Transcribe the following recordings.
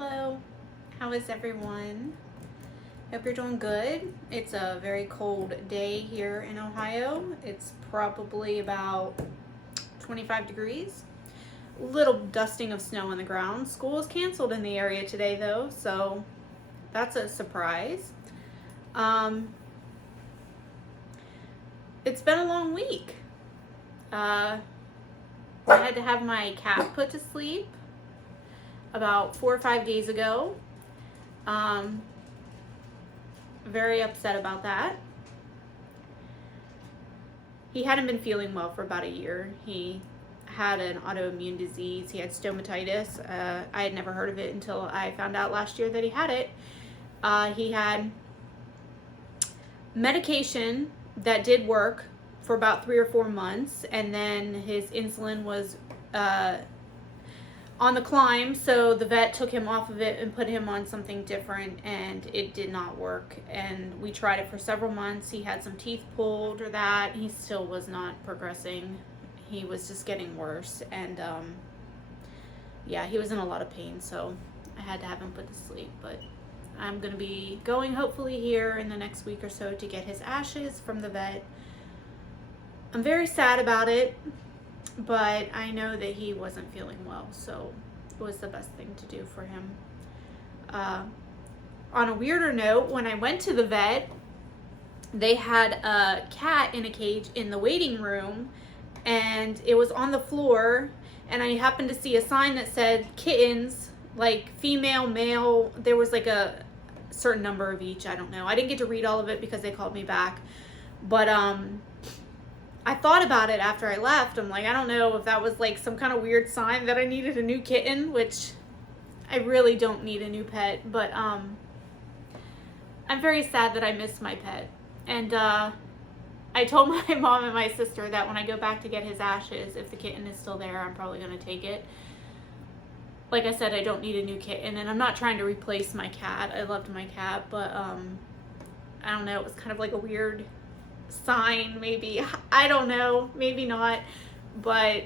Hello, how is everyone? Hope you're doing good. It's a very cold day here in Ohio. It's probably about 25 degrees. Little dusting of snow on the ground. School is canceled in the area today though, so that's a surprise. It's been a long week. I had to have my cat put to sleep about 4 or 5 days ago. Very upset about that. He hadn't been feeling well for about a year. He had an autoimmune disease. He had stomatitis. I had never heard of it until I found out last year that he had it. He had medication that did work for about 3 or 4 months, and then his insulin was on the climb, so the vet took him off of it and put him on something different, and it did not work. And we tried it for several months. He had some teeth pulled or that. He still was not progressing. He was just getting worse, and yeah, he was in a lot of pain, so I had to have him put to sleep. But I'm gonna be going hopefully here in the next week or so to get his ashes from the vet. I'm very sad about it, but I know that he wasn't feeling well, so it was the best thing to do for him. On a weirder note, when I went to the vet, they had a cat in a cage in the waiting room, and it was on the floor, and I happened to see a sign that said kittens, like female, male. There was like a certain number of each. I don't know. I didn't get to read all of it because they called me back, but I thought about it after I left. I'm like, I don't know if that was like some kind of weird sign that I needed a new kitten, which I really don't need a new pet, but I'm very sad that I missed my pet. And I told my mom and my sister that when I go back to get his ashes, if the kitten is still there, I'm probably going to take it. Like I said, I don't need a new kitten, and I'm not trying to replace my cat. I loved my cat, but I don't know, it was kind of like a weird sign, maybe. I don't know, maybe not, but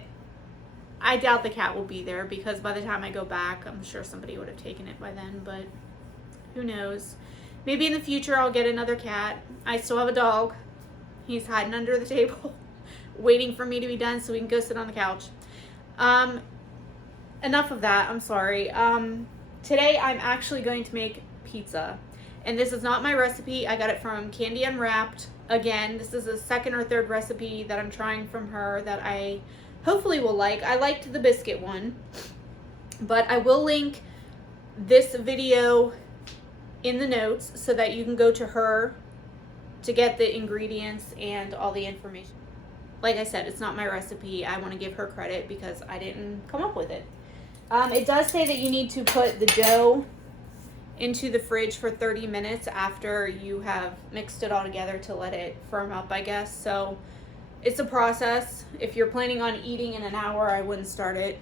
I doubt the cat will be there, because by the time I go back, I'm sure somebody would have taken it by then, but who knows. Maybe in the future I'll get another cat. I still have a dog. He's hiding under the table waiting for me to be done so we can go sit on the couch. Enough of that. I'm sorry. Today I'm actually going to make pizza, and this is not my recipe. I got it from Kandi Unwrapped. Again, this is a second or third recipe that I'm trying from her that I hopefully will like. I liked the biscuit one, but I will link this video in the notes so that you can go to her to get the ingredients and all the information. Like I said, it's not my recipe. I want to give her credit because I didn't come up with it. It does say that you need to put the dough into the fridge for 30 minutes after you have mixed it all together to let it firm up, I guess. So it's a process. If you're planning on eating in an hour, I wouldn't start it.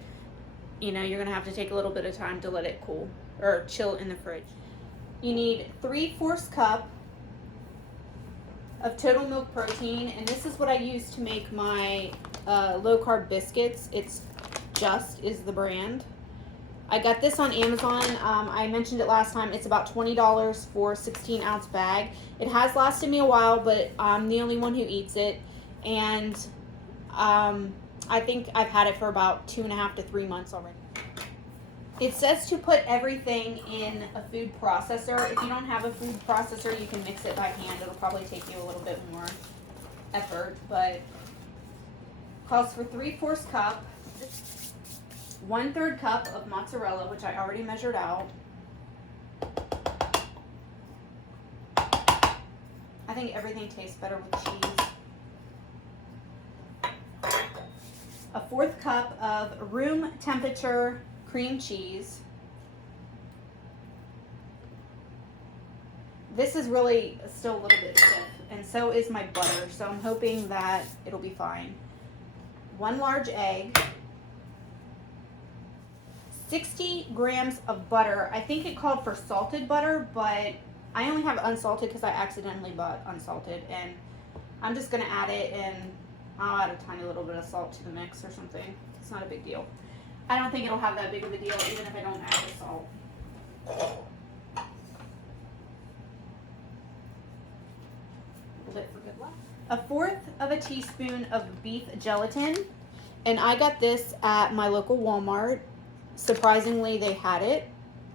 You know, you're gonna have to take a little bit of time to let it cool or chill in the fridge. You need 3/4 cup of total milk protein, and this is what I use to make my low carb biscuits. It's Just is the brand. I got this on Amazon. I mentioned it last time. It's about $20 for a 16-ounce bag. It has lasted me a while, but I'm the only one who eats it. And I think I've had it for about 2.5 to 3 months already. It says to put everything in a food processor. If you don't have a food processor, you can mix it by hand. It'll probably take you a little bit more effort, but calls for 3/4 cup. 1/3 cup of mozzarella, which I already measured out. I think everything tastes better with cheese. 1/4 cup of room temperature cream cheese. This is really still a little bit stiff, and so is my butter, so I'm hoping that it'll be fine. 1 large egg. 60 grams of butter. I think it called for salted butter, but I only have unsalted because I accidentally bought unsalted, and I'm just going to add it, and I'll add a tiny little bit of salt to the mix or something. It's not a big deal. I don't think it'll have that big of a deal even if I don't add the salt. 1/4 of a teaspoon of beef gelatin, and I got this at my local Walmart. Surprisingly, they had it.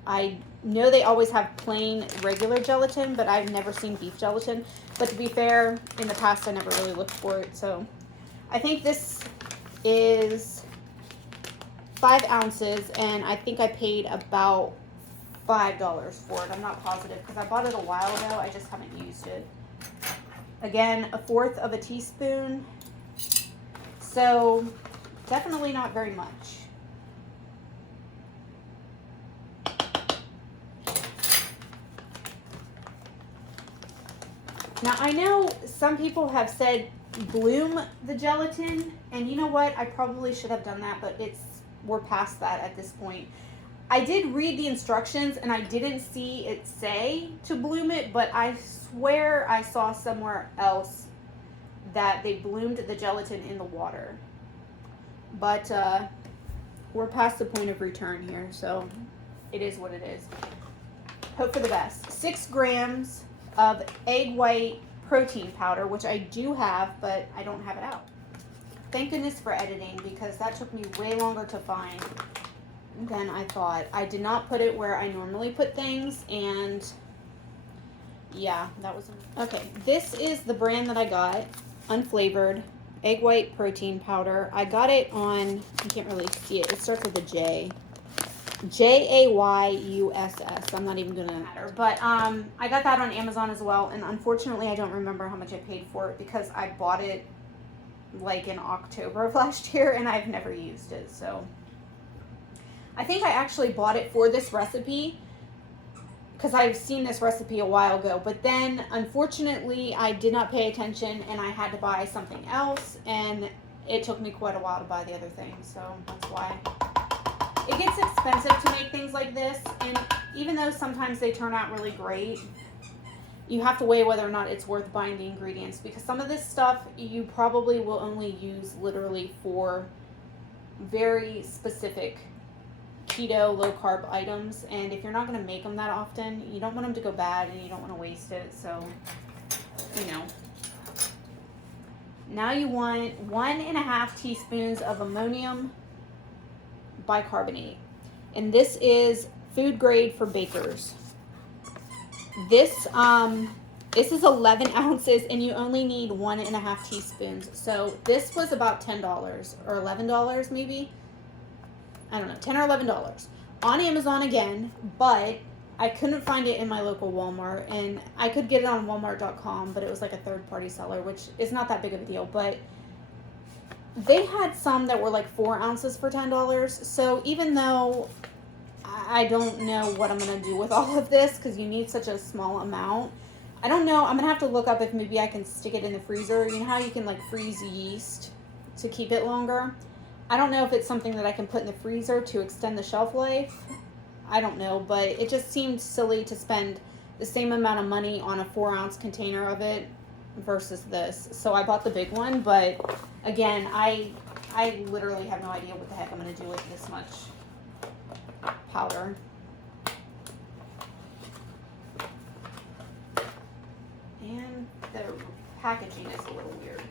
I know they always have plain regular gelatin, but I've never seen beef gelatin. But to be fair, in the past I never really looked for it. So I think this is 5 ounces, and I think I paid about $5 for it. I'm not positive because I bought it a while ago. I just haven't used it. Again, 1/4 of a teaspoon. So definitely not very much. Now I know some people have said bloom the gelatin, and you know what? I probably should have done that, but we're past that at this point. I did read the instructions and I didn't see it say to bloom it, but I swear I saw somewhere else that they bloomed the gelatin in the water. But we're past the point of return here, so it is what it is. Hope for the best. 6 grams of egg white protein powder, which I do have, but I don't have it out. Thank goodness for editing, because that took me way longer to find than I thought. I did not put it where I normally put things, and yeah, that was okay. This is the brand that I got, unflavored egg white protein powder. I got it on, you can't really see it, it starts with a J. Jayuss. I'm not even gonna matter, but I got that on Amazon as well, and unfortunately I don't remember how much I paid for it because I bought it like in October of last year and I've never used it. So I think I actually bought it for this recipe because I've seen this recipe a while ago, but then unfortunately I did not pay attention and I had to buy something else, and it took me quite a while to buy the other thing, so that's why. It gets expensive to make things like this, and even though sometimes they turn out really great, you have to weigh whether or not it's worth buying the ingredients, because some of this stuff you probably will only use literally for very specific keto, low carb items, and if you're not going to make them that often, you don't want them to go bad and you don't want to waste it. So, you know. Now you want 1.5 teaspoons of ammonium bicarbonate, and this is food grade for bakers. This is 11 ounces and you only need 1.5 teaspoons. So this was about $10 or $11 maybe. I don't know, $10 or $11 on Amazon again, but I couldn't find it in my local Walmart, and I could get it on walmart.com, but it was like a third-party seller, which is not that big of a deal, but they had some that were like 4 ounces for $10. So even though I don't know what I'm going to do with all of this, because you need such a small amount, I don't know. I'm going to have to look up if maybe I can stick it in the freezer. You know how you can like freeze yeast to keep it longer? I don't know if it's something that I can put in the freezer to extend the shelf life. I don't know, but it just seemed silly to spend the same amount of money on a 4-ounce container of it versus this. So I bought the big one, but again, I literally have no idea what the heck I'm going to do with this much powder. And the packaging is a little weird.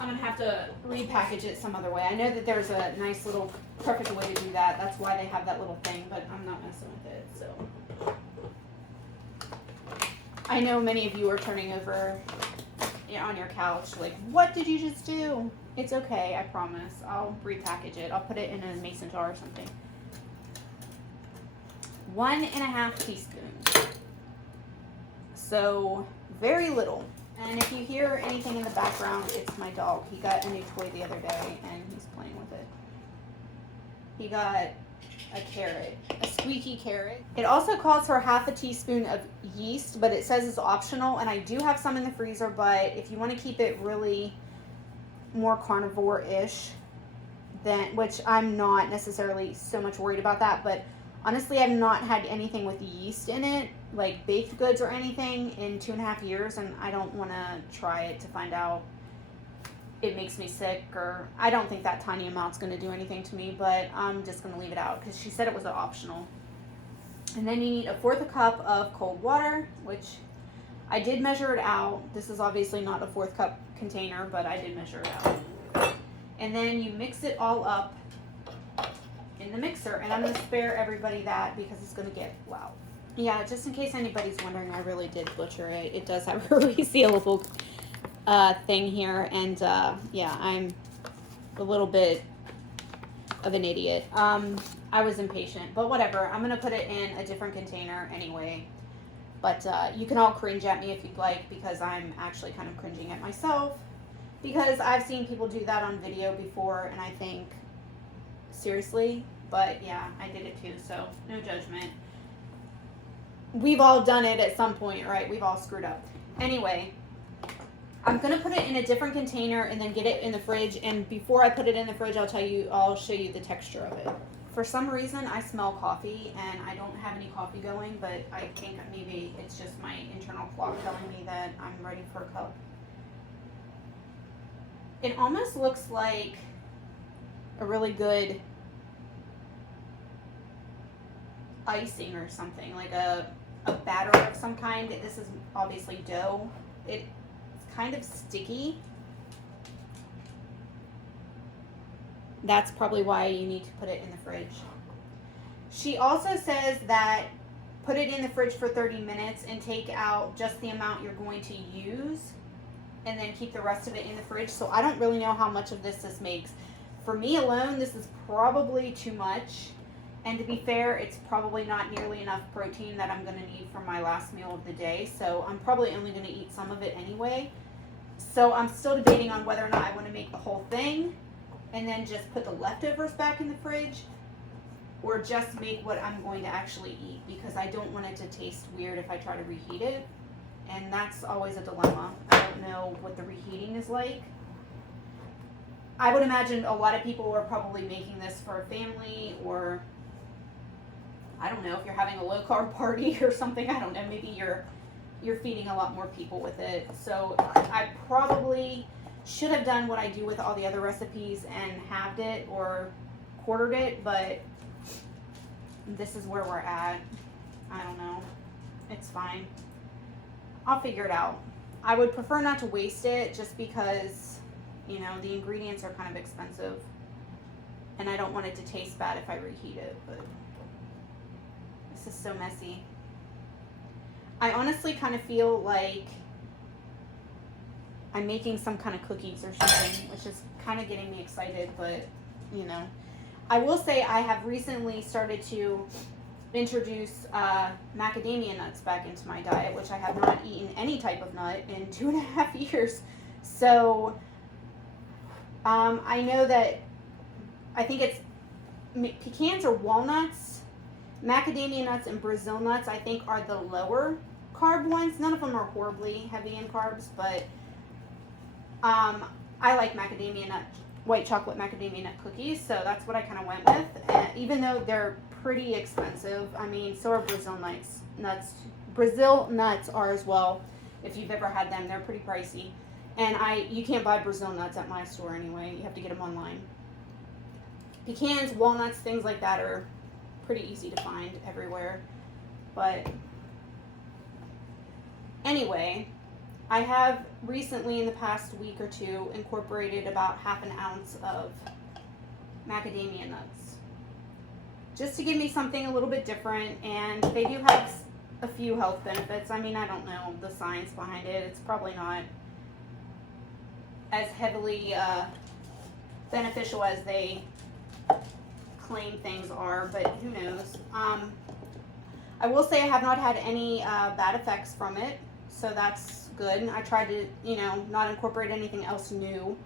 I'm going to have to repackage it some other way. I know that there's a nice little perfect way to do that. That's why they have that little thing, but I'm not messing with it. So I know many of you are turning over on your couch like, what did you just do? It's okay, I promise. I'll repackage it. I'll put it in a mason jar or something. 1.5 teaspoons. So very little. And if you hear anything in the background, it's my dog. He got a new toy the other day and he's playing with it. He got a carrot, a squeaky carrot. It also calls for 1/2 teaspoon of yeast, but it says it's optional, and I do have some in the freezer, but if you want to keep it really more carnivore-ish, then, which I'm not necessarily so much worried about that, but honestly, I've not had anything with yeast in it, like baked goods or anything, in 2.5 years, and I don't want to try it to find out it makes me sick, or I don't think that tiny amount's going to do anything to me, but I'm just going to leave it out because she said it was optional. And then you need 1/4 cup of cold water, which I did measure it out. This is obviously not a 1/4 cup container, but I did measure it out. And then you mix it all up in the mixer. And I'm going to spare everybody that because it's going to get loud. Yeah, just in case anybody's wondering, I really did butcher it. It does have a resealable thing here. And yeah, I'm a little bit of an idiot. I was impatient, but whatever. I'm going to put it in a different container anyway. But you can all cringe at me if you'd like, because I'm actually kind of cringing at myself. Because I've seen people do that on video before, and I think, seriously? But yeah, I did it too, so no judgment. We've all done it at some point, right? We've all screwed up. Anyway, I'm going to put it in a different container and then get it in the fridge. And before I put it in the fridge, I'll show you the texture of it. For some reason, I smell coffee, and I don't have any coffee going, but I think maybe it's just my internal clock telling me that I'm ready for a cup. It almost looks like a really good icing or something, like a batter of some kind. This is obviously dough. It's kind of sticky. That's probably why you need to put it in the fridge. She also says that put it in the fridge for 30 minutes and take out just the amount you're going to use and then keep the rest of it in the fridge. So I don't really know how much of this makes. For me alone, this is probably too much. And to be fair, it's probably not nearly enough protein that I'm going to need for my last meal of the day. So I'm probably only going to eat some of it anyway. So I'm still debating on whether or not I want to make the whole thing and then just put the leftovers back in the fridge, or just make what I'm going to actually eat, because I don't want it to taste weird if I try to reheat it. And that's always a dilemma. I don't know what the reheating is like. I would imagine a lot of people are probably making this for a family, or I don't know, if you're having a low carb party or something. I don't know, maybe you're feeding a lot more people with it. So I probably should have done what I do with all the other recipes and halved it or quartered it, but this is where we're at. I don't know. It's fine. I'll figure it out. I would prefer not to waste it, just because, you know, the ingredients are kind of expensive and I don't want it to taste bad if I reheat it, but this is so messy. I honestly kind of feel like I'm making some kind of cookies or something, which is kind of getting me excited, but, you know. I will say I have recently started to introduce macadamia nuts back into my diet, which I have not eaten any type of nut in 2.5 years. So I know that, I think it's pecans or walnuts, macadamia nuts, and Brazil nuts, I think, are the lower carb ones. None of them are horribly heavy in carbs, but I like macadamia nut, white chocolate macadamia nut cookies, so that's what I kind of went with. And even though they're pretty expensive, I mean, so are Brazil nuts. Brazil nuts are as well. If you've ever had them, they're pretty pricey. And you can't buy Brazil nuts at my store anyway. You have to get them online. Pecans, walnuts, things like that are pretty easy to find everywhere. But anyway, I have recently, in the past week or two, incorporated about 1/2 ounce of macadamia nuts, just to give me something a little bit different. And they do have a few health benefits. I mean, I don't know the science behind it. It's probably not as heavily beneficial as they claim things are, but who knows. I will say I have not had any bad effects from it, so that's good. I tried to, you know, not incorporate anything else new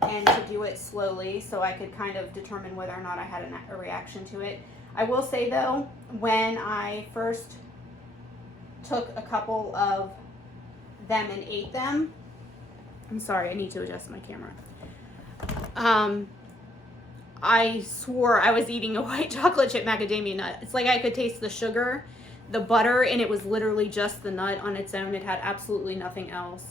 and to do it slowly so I could kind of determine whether or not I had a reaction to it. I will say though, when I first took a couple of them and ate them, I'm sorry, I need to adjust my camera. I swore I was eating a white chocolate chip macadamia nut. It's like I could taste the sugar, the butter, and it was literally just the nut on its own. It had absolutely nothing else,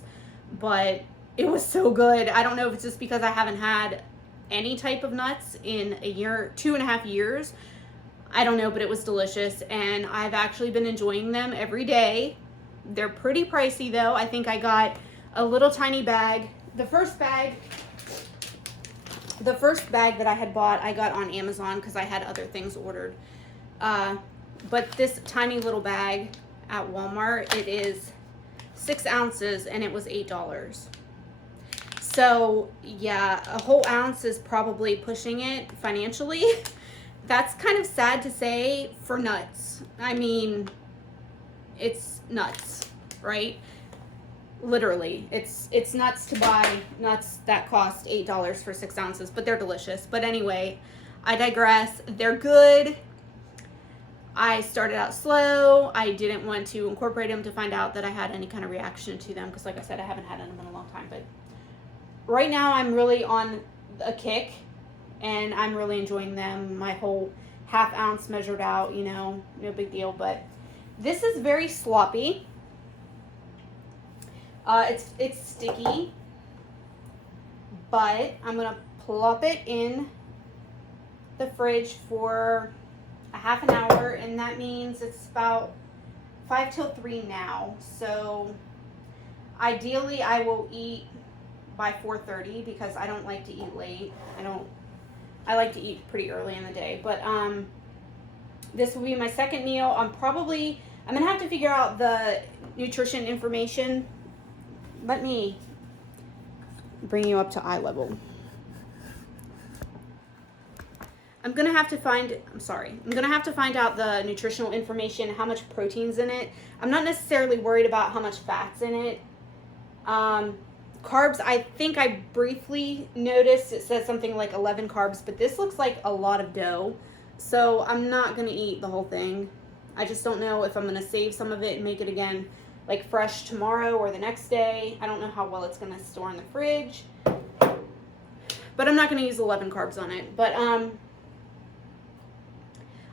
but it was so good. I don't know if it's just because I haven't had any type of nuts in a year, 2.5 years. I don't know, but it was delicious, and I've actually been enjoying them every day. They're pretty pricey though. I think I got a little tiny bag. The first bag that I had bought, I got on Amazon because I had other things ordered. But this tiny little bag at Walmart, it is 6 ounces and it was $8. So yeah, a whole ounce is probably pushing it financially. That's kind of sad to say for nuts. I mean, it's nuts, right? Literally, it's nuts to buy nuts that cost $8 for 6 ounces, but they're delicious. But anyway, I digress. They're good. I started out slow. I didn't want to incorporate them to find out that I had any kind of reaction to them, because like I said, I haven't had them in a long time. But right now I'm really on a kick and I'm really enjoying them. My whole ½ ounce measured out, you know, no big deal. But this is very sloppy. It's sticky, but I'm gonna plop it in the fridge for a ½ an hour, and that means it's about 5 till 3 now. So ideally I will eat by 4:30 because I don't like to eat late. I like to eat pretty early in the day. But this will be my second meal. I'm gonna have to figure out the nutrition information. Let me bring you up to eye level. I'm gonna have to find out the nutritional information, how much protein's in it. I'm not necessarily worried about how much fat's in it. Carbs, I think I briefly noticed it says something like 11 carbs, but this looks like a lot of dough. So I'm not gonna eat the whole thing. I just don't know if I'm gonna save some of it and make it again like fresh tomorrow or the next day. I don't know how well it's gonna store in the fridge. But I'm not gonna use 11 carbs on it. But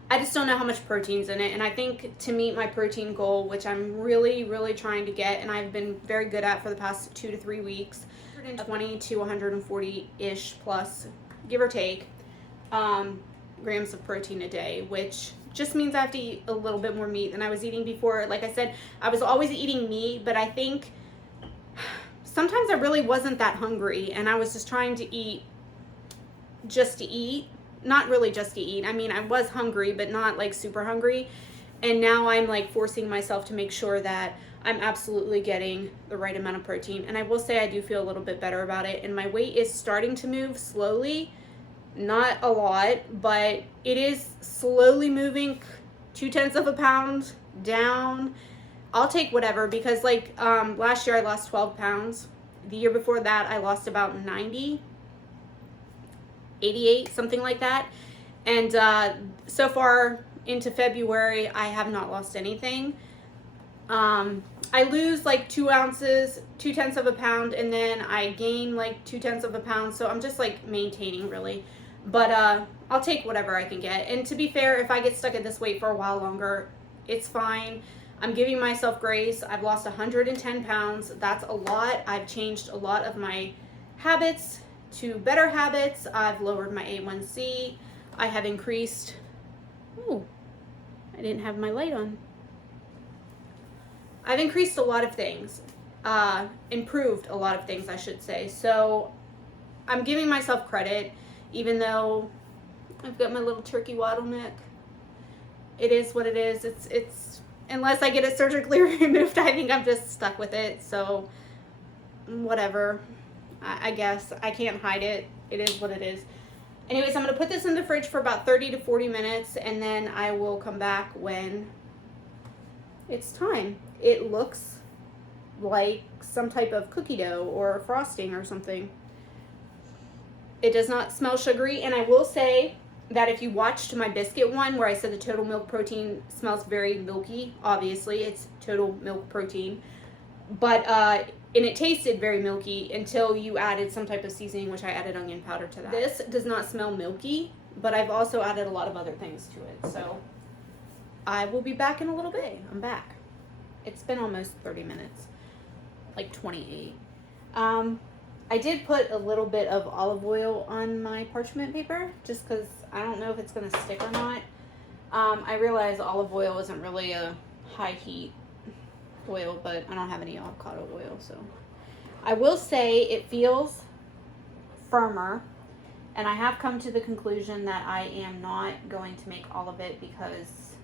I just don't know how much protein's in it. And I think to meet my protein goal, which I'm really, really trying to get, and I've been very good at for the past 2 to 3 weeks, 120 to 140-ish plus, give or take, grams of protein a day, which just means I have to eat a little bit more meat than I was eating before. Like I said, I was always eating meat, but I think sometimes I really wasn't that hungry, and I was just trying to eat just to eat. Not really just to eat. I mean, I was hungry, but not like super hungry. And now I'm like forcing myself to make sure that I'm absolutely getting the right amount of protein. And I will say I do feel a little bit better about it. And my weight is starting to move slowly. Not a lot, but it is slowly moving 0.2 of a pound down. I'll take whatever, because like last year I lost 12 pounds. The year before that I lost about 90. 88, something like that. And so far into February, I have not lost anything. I lose like 2 ounces, 0.2 of a pound, and then I gain like 0.2 of a pound. So I'm just like maintaining really. But I'll take whatever I can get. And to be fair, if I get stuck at this weight for a while longer, it's fine. I'm giving myself grace. I've lost 110 pounds. That's a lot. I've changed a lot of my habits to better habits. I've lowered my A1C. I have increased, I didn't have my light on. I've increased a lot of things, improved a lot of things, I should say. So I'm giving myself credit, even though I've got my little turkey waddle neck. It is what it is. It's unless I get it surgically removed, I think I'm just stuck with it. So whatever. I guess I can't hide it. It is what it is. Anyways, I'm going to put this in the fridge for about 30 to 40 minutes, and then I will come back when it's time. It looks like some type of cookie dough or frosting or something. It does not smell sugary, and I will say that if you watched my biscuit one where I said the total milk protein smells very milky, obviously it's total milk protein, but and it tasted very milky until you added some type of seasoning, which I added onion powder to that. This does not smell milky, but I've also added a lot of other things to it. So I will be back in a little bit. I'm back. It's been almost 30 minutes, like 28. I did put a little bit of olive oil on my parchment paper just because I don't know if it's going to stick or not. I realize olive oil isn't really a high heat oil, but I don't have any avocado oil, so. I will say it feels firmer, and I have come to the conclusion that I am not going to make all of it because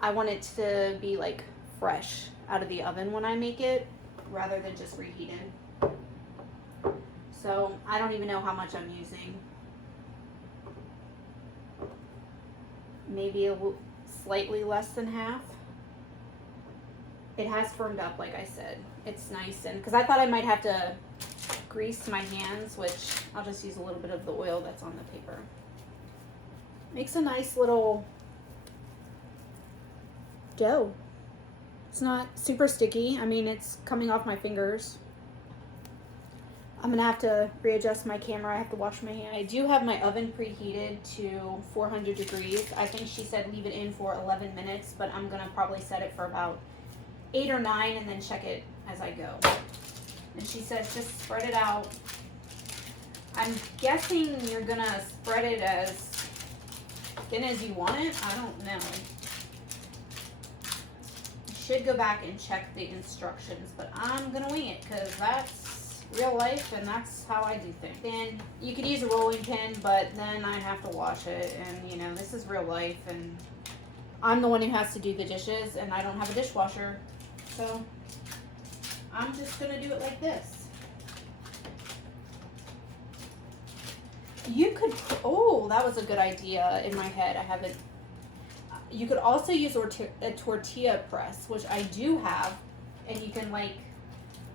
I want it to be like fresh out of the oven when I make it rather than just reheated. So I don't even know how much I'm using. Maybe slightly less than half. It has firmed up, like I said. It's nice, and because I thought I might have to grease my hands, which I'll just use a little bit of the oil that's on the paper. Makes a nice little dough. It's not super sticky. I mean, it's coming off my fingers. I'm gonna have to readjust my camera. I have to wash my hands. I do have my oven preheated to 400 degrees. I think she said leave it in for 11 minutes, but I'm gonna probably set it for about 8 or 9 and then check it as I go. And she says just spread it out. I'm guessing you're gonna spread it as thin as you want it. I don't know. You should go back and check the instructions, but I'm gonna wing it because that's real life and that's how I do things. Then you could use a rolling pin, but then I have to wash it, and you know, this is real life and I'm the one who has to do the dishes and I don't have a dishwasher. So I'm just gonna do it like this. You could, oh, that was a good idea in my head. I haven't. You could also use a tortilla press, which I do have, and you can like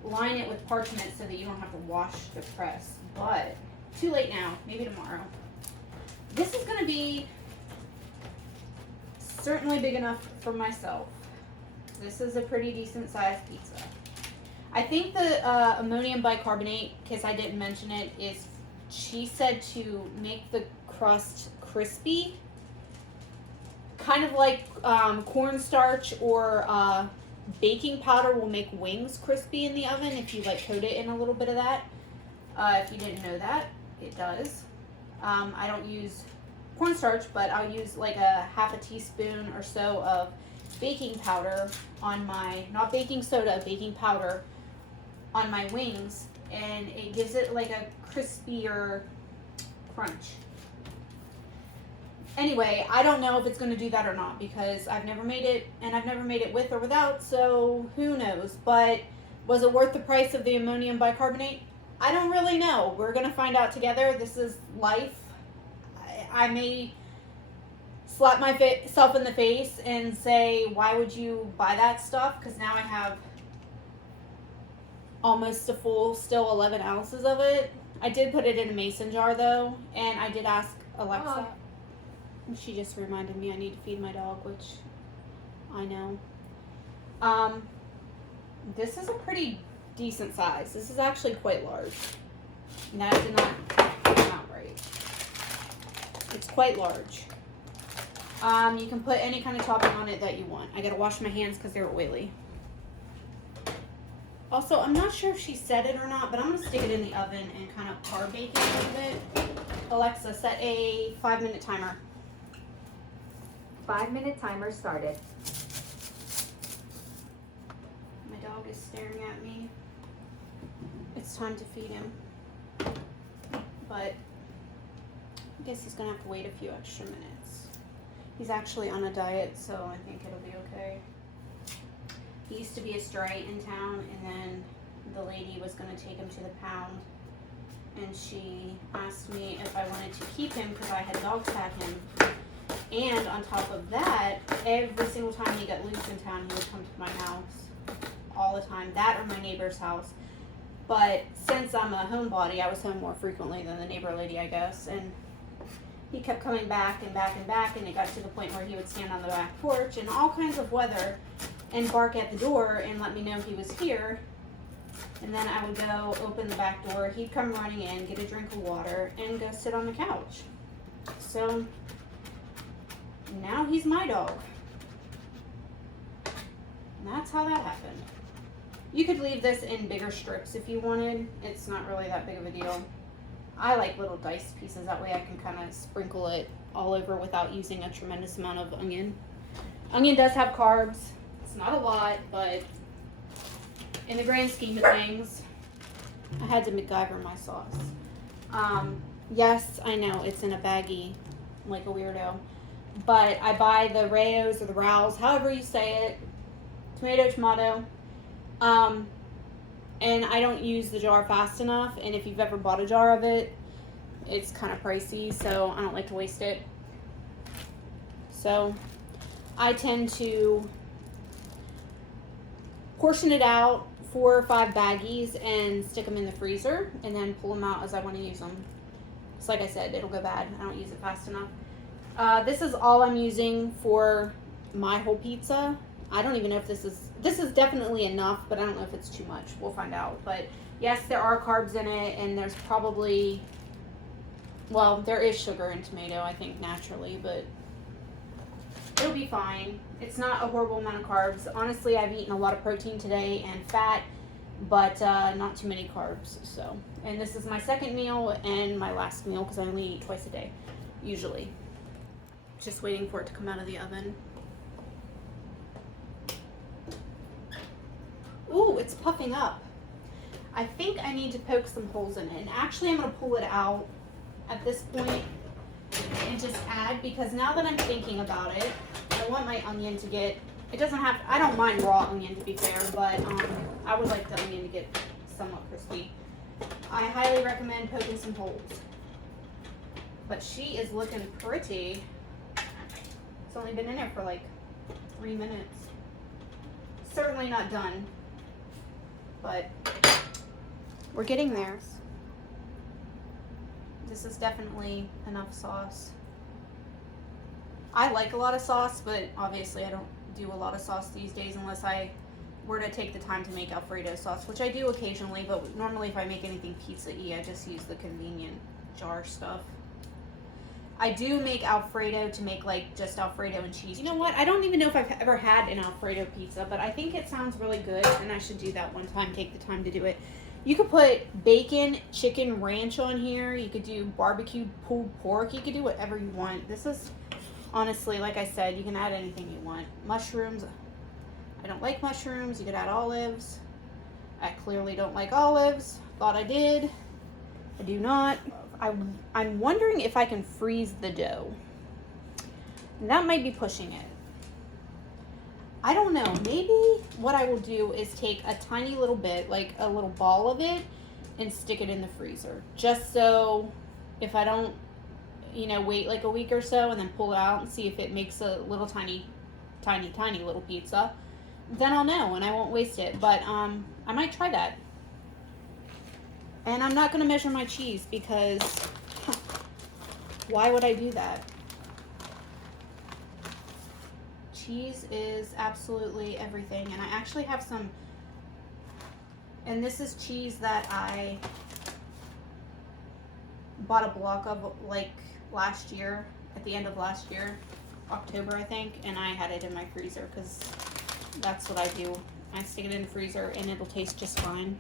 line it with parchment so that you don't have to wash the press. But too late now, maybe tomorrow. This is gonna be certainly big enough for myself. This is a pretty decent sized pizza. I think the ammonium bicarbonate, because I didn't mention it, is, she said to make the crust crispy. Kind of like cornstarch or baking powder will make wings crispy in the oven if you like coat it in a little bit of that. If you didn't know that, it does. I don't use cornstarch, but I'll use like a half a teaspoon or so of baking powder on my, not baking soda, baking powder on my wings, and it gives it like a crispier crunch. Anyway, I don't know if it's going to do that or not because I've never made it, and I've never made it with or without, so who knows. But was it worth the price of the ammonium bicarbonate? I don't really know. We're going to find out together. This is life. I may slap myself in the face and say, why would you buy that stuff? Because now I have almost a full, still 11 ounces of it. I did put it in a mason jar though, and I did ask Alexa. She just reminded me I need to feed my dog, which I know. This is a pretty decent size. This is actually quite large. And that did not come out right. It's quite large. You can put any kind of topping on it that you want. I gotta wash my hands because they're oily. Also, I'm not sure if she said it or not, but I'm gonna stick it in the oven and kind of carb bake it a little bit. Alexa, set a 5-minute timer. 5-minute timer started. My dog is staring at me. It's time to feed him. But I guess he's gonna have to wait a few extra minutes. He's actually on a diet, so I think it'll be okay. He used to be a stray in town, and then the lady was gonna take him to the pound, and she asked me if I wanted to keep him because I had dog tag him. And on top of that, every single time he got loose in town, he would come to my house all the time. That or my neighbor's house. But since I'm a homebody, I was home more frequently than the neighbor lady, I guess. And he kept coming back and back and back, and it got to the point where he would stand on the back porch in all kinds of weather and bark at the door and let me know he was here. And then I would go open the back door. He'd come running in, get a drink of water, and go sit on the couch. So now he's my dog. And that's how that happened. You could leave this in bigger strips if you wanted. It's not really that big of a deal. I like little diced pieces, that way I can kind of sprinkle it all over without using a tremendous amount of onion. Onion does have carbs. It's not a lot, but in the grand scheme of things, I had to MacGyver my sauce. Yes, I know it's in a baggie like a weirdo, but I buy the Rayos or the Rows, however you say it, tomato, and I don't use the jar fast enough, and if you've ever bought a jar of it, it's kind of pricey, so I don't like to waste it. So I tend to portion it out 4 or 5 baggies and stick them in the freezer, and then pull them out as I want to use them. So like I said, it'll go bad. I don't use it fast enough. This is all I'm using for my whole pizza. I don't even know if this is definitely enough, but I don't know if it's too much. We'll find out. But yes, there are carbs in it, and there's probably, well, there is sugar in tomato, I think, naturally, but it'll be fine. It's not a horrible amount of carbs. Honestly, I've eaten a lot of protein today and fat, but not too many carbs. So, and this is my second meal and my last meal because I only eat twice a day, usually. Just waiting for it to come out of the oven. Ooh, it's puffing up. I think I need to poke some holes in it. And actually, I'm going to pull it out at this point and just add, because now that I'm thinking about it, I want my onion to get, it doesn't have, I don't mind raw onion to be fair, but I would like the onion to get somewhat crispy. I highly recommend poking some holes. But she is looking pretty. It's only been in there for like 3 minutes. Certainly not done, but we're getting there. This is definitely enough sauce. I like a lot of sauce, but obviously I don't do a lot of sauce these days unless I were to take the time to make Alfredo sauce, which I do occasionally, but normally if I make anything pizza-y, I just use the convenient jar stuff. I do make Alfredo to make like just Alfredo and cheese. You know what? I don't even know if I've ever had an Alfredo pizza, but I think it sounds really good, and I should do that one time, take the time to do it. You could put bacon, chicken ranch on here. You could do barbecue pulled pork. You could do whatever you want. This is, honestly, like I said, you can add anything you want. Mushrooms. I don't like mushrooms. You could add olives. I clearly don't like olives. Thought I did. I do not. I'm wondering if I can freeze the dough. That might be pushing it. I don't know. Maybe what I will do is take a tiny little bit, like a little ball of it, and stick it in the freezer. Just so if I don't, wait like a week or so and then pull it out and see if it makes a little tiny little pizza, then I'll know and I won't waste it. But I might try that. And I'm not going to measure my cheese because why would I do that? Cheese is absolutely everything. And I actually have some, and this is cheese that I bought a block of like last year, at the end of last year, October I think, and I had it in my freezer because that's what I do. I stick it in the freezer and it'll taste just fine.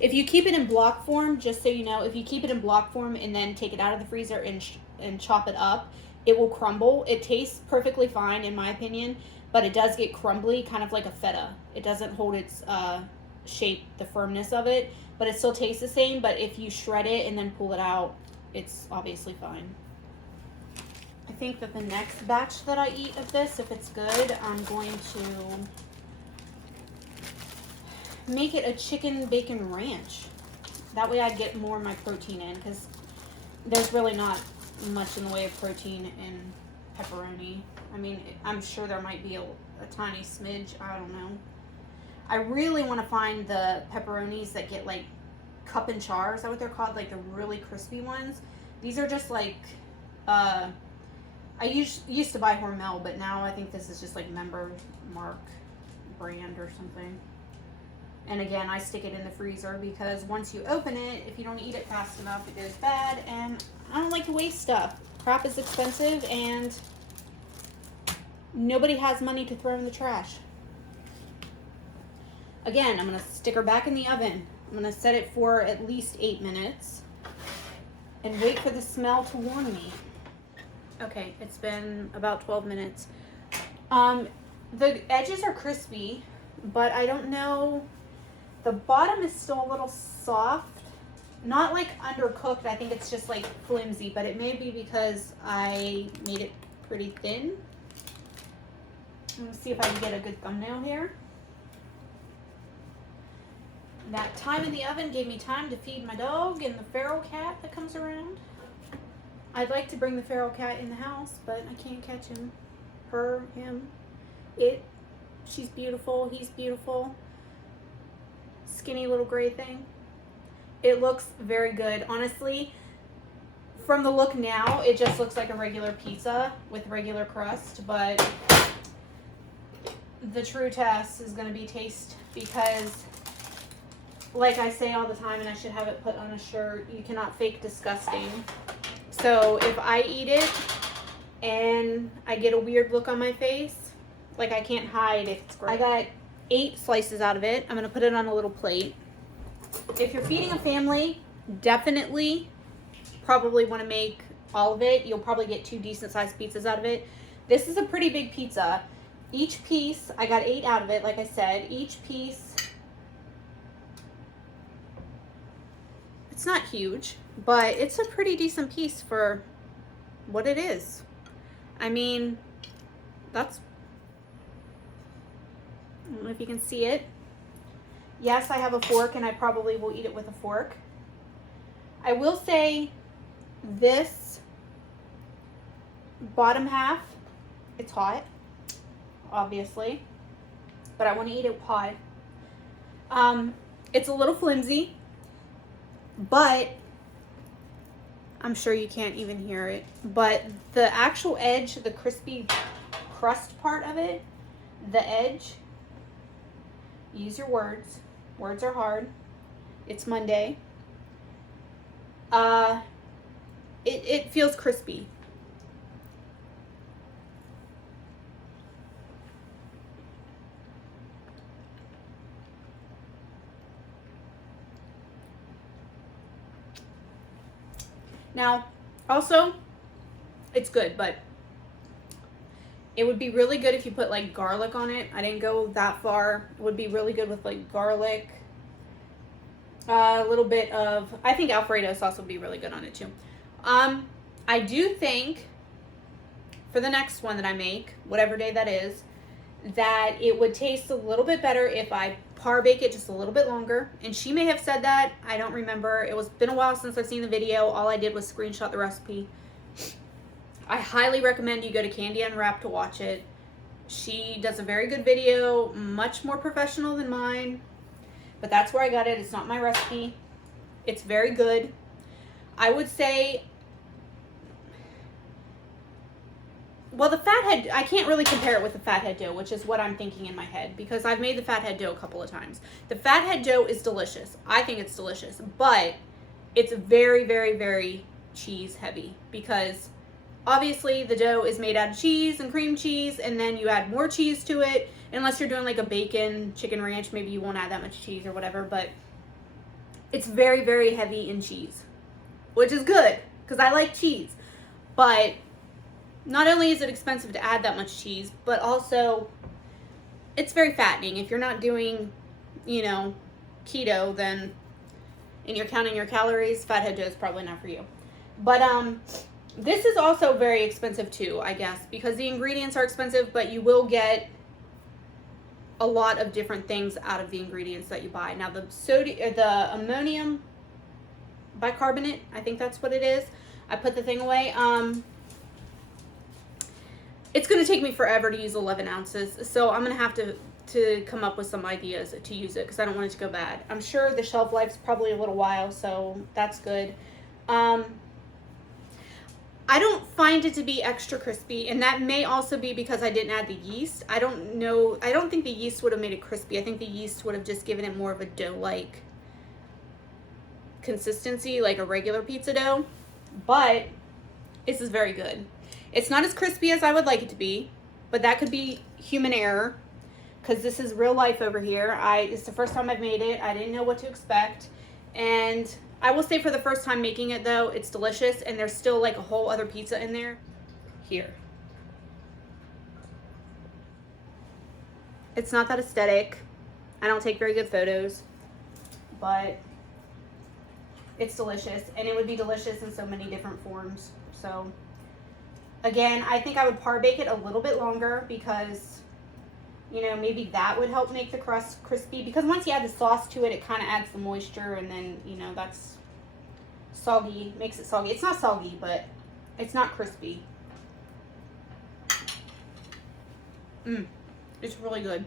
If you keep it in block form, just so you know, if you keep it in block form and then take it out of the freezer and chop it up, it will crumble. It tastes perfectly fine in my opinion, but it does get crumbly, kind of like a feta. It doesn't hold its shape, the firmness of it, but it still tastes the same. But if you shred it and then pull it out, it's obviously fine. I think that the next batch that I eat of this, if it's good, I'm going to make it a chicken bacon ranch. That way I get more of my protein in, because there's really not much in the way of protein in pepperoni. I mean, I'm sure there might be a tiny smidge. I don't know. I really want to find the pepperonis that get like cup and char. Is that what they're called? Like the really crispy ones. These are just like, I used to buy Hormel, but now I think this is just like Member Mark brand or something. And again, I stick it in the freezer because once you open it, if you don't eat it fast enough, it goes bad. And I don't like to waste stuff. Crap is expensive and nobody has money to throw in the trash. Again, I'm going to stick her back in the oven. I'm going to set it for at least 8 minutes. and wait for the smell to warn me. Okay, it's been about 12 minutes. The edges are crispy, but I don't know. The bottom is still a little soft. Not like undercooked. I think it's just like flimsy, but it may be because I made it pretty thin. Let me see if I can get a good thumbnail here. That time in the oven gave me time to feed my dog and the feral cat that comes around. I'd like to bring the feral cat in the house, but I can't catch him. Her, him, it. She's beautiful. He's beautiful. Skinny little gray thing. It looks very good. Honestly, from the look now, it just looks like a regular pizza with regular crust, but the true test is going to be taste, because like I say all the time, and I should have it put on a shirt, you cannot fake disgusting. So if I eat it and I get a weird look on my face, like I can't hide if it's gross. I got 8 slices out of it. I'm going to put it on a little plate. If you're feeding a family, definitely probably want to make all of it. You'll probably get 2 decent sized pizzas out of it. This is a pretty big pizza. Each piece, I got 8 out of it, like I said. Each piece, it's not huge, but it's a pretty decent piece for what it is. I mean, that's, I don't know if you can see it. Yes, I have a fork, and I probably will eat it with a fork. I will say this bottom half, it's hot, obviously, but I want to eat it hot. It's a little flimsy, but I'm sure you can't even hear it. But the actual edge, the crispy crust part of it, the edge, use your words. Words are hard. It's Monday. It feels crispy. Now, also, it's good, but it would be really good if you put like garlic on it. I didn't go that far. It would be really good with like garlic. A little bit of, I think Alfredo sauce would be really good on it too. I do think for the next one that I make, whatever day that is, that it would taste a little bit better if I par bake it just a little bit longer. And she may have said that. I don't remember. It was been a while since I've seen the video. All I did was screenshot the recipe. I highly recommend you go to Kandi Unwrapped to watch it. She does a very good video, much more professional than mine, but that's where I got it. It's not my recipe. It's very good. I would say, well, the fathead, I can't really compare it with the fathead dough, which is what I'm thinking in my head, because I've made the fathead dough a couple of times. The fathead dough is delicious. I think it's delicious, but it's very, very, very cheese heavy, because obviously the dough is made out of cheese and cream cheese, and then you add more cheese to it. Unless you're doing like a bacon chicken ranch, maybe you won't add that much cheese or whatever, but it's very, very heavy in cheese, which is good because I like cheese. But not only is it expensive to add that much cheese, but also it's very fattening. If you're not doing, you know, keto, then, and you're counting your calories, fathead dough is probably not for you. But this is also very expensive too, I guess, because the ingredients are expensive, but you will get a lot of different things out of the ingredients that you buy. Now the ammonium bicarbonate, I think that's what it is. I put the thing away. It's going to take me forever to use 11 ounces, so I'm going to have to come up with some ideas to use it, because I don't want it to go bad. I'm sure the shelf life's probably a little while, so that's good. I don't find it to be extra crispy, and that may also be because I didn't add the yeast. I don't know. I don't think the yeast would have made it crispy. I think the yeast would have just given it more of a dough-like consistency, like a regular pizza dough. But this is very good. It's not as crispy as I would like it to be, but that could be human error, because this is real life over here. It's the first time I've made it. I didn't know what to expect, and I will say for the first time making it though, it's delicious, and there's still like a whole other pizza in there. Here. It's not that aesthetic. I don't take very good photos, but it's delicious, and it would be delicious in so many different forms. So again, I think I would par bake it a little bit longer because, you know, maybe that would help make the crust crispy, because once you add the sauce to it, it kind of adds the moisture, and then, you know, that's soggy, makes it soggy. It's not soggy, but it's not crispy. It's really good.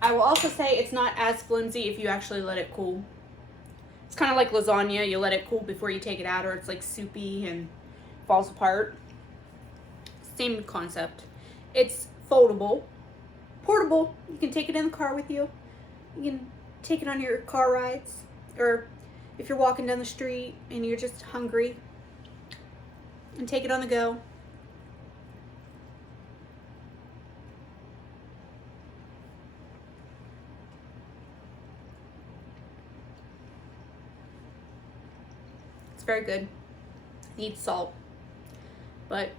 I will also say it's not as flimsy if you actually let it cool. It's kind of like lasagna. You let it cool before you take it out, or it's like soupy and falls apart. Same concept. It's foldable, portable. You can take it in the car with you. You can take it on your car rides, or if you're walking down the street and you're just hungry, and take it on the go. Very good. Needs salt, but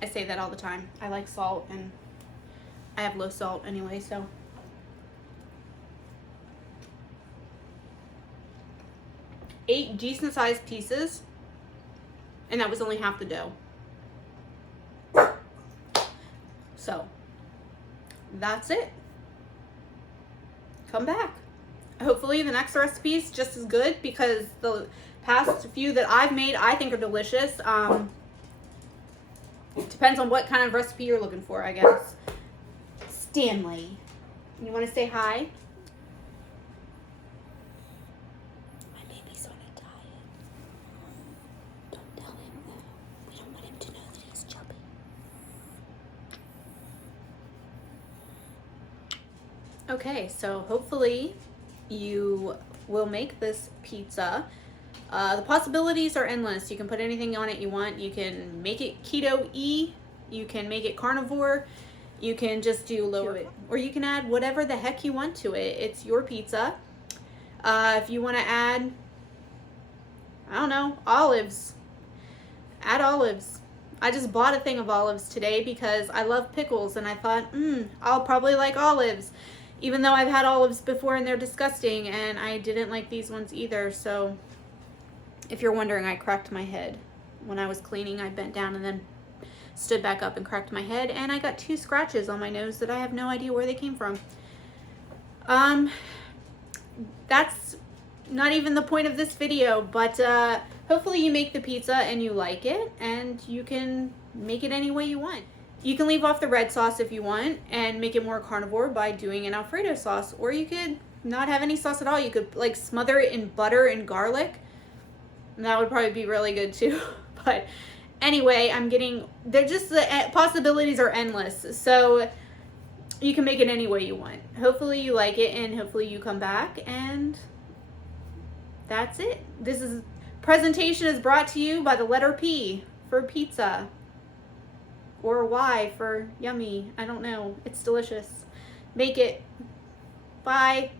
I say that all the time. I like salt, and I have low salt anyway, so. Eight decent sized pieces, and that was only half the dough. So that's it. Come back. Hopefully the next recipe is just as good, because the past few that I've made I think are delicious. It depends on what kind of recipe you're looking for, I guess. Stanley, you want to say hi? My baby's on a diet. Don't tell him though. We don't want him to know that he's chubby. Okay, so hopefully you will make this pizza. The possibilities are endless. You can put anything on it you want. You can make it keto-y. You can make it carnivore. You can just do lower it, or you can add whatever the heck you want to it. It's your pizza. If you want to add, I don't know, olives, add olives. I just bought a thing of olives today because I love pickles, and I thought, I'll probably like olives, even though I've had olives before and they're disgusting, and I didn't like these ones either. So if you're wondering, I cracked my head. When I was cleaning, I bent down and then stood back up and cracked my head, and I got 2 scratches on my nose that I have no idea where they came from. That's not even the point of this video, but hopefully you make the pizza and you like it, and you can make it any way you want. You can leave off the red sauce if you want and make it more carnivore by doing an Alfredo sauce, or you could not have any sauce at all. You could like smother it in butter and garlic. And that would probably be really good too. But anyway, they're just, the possibilities are endless. So you can make it any way you want. Hopefully you like it, and hopefully you come back, and that's it. This presentation is brought to you by the letter P for pizza, or Y for yummy. I don't know. It's delicious. Make it. Bye.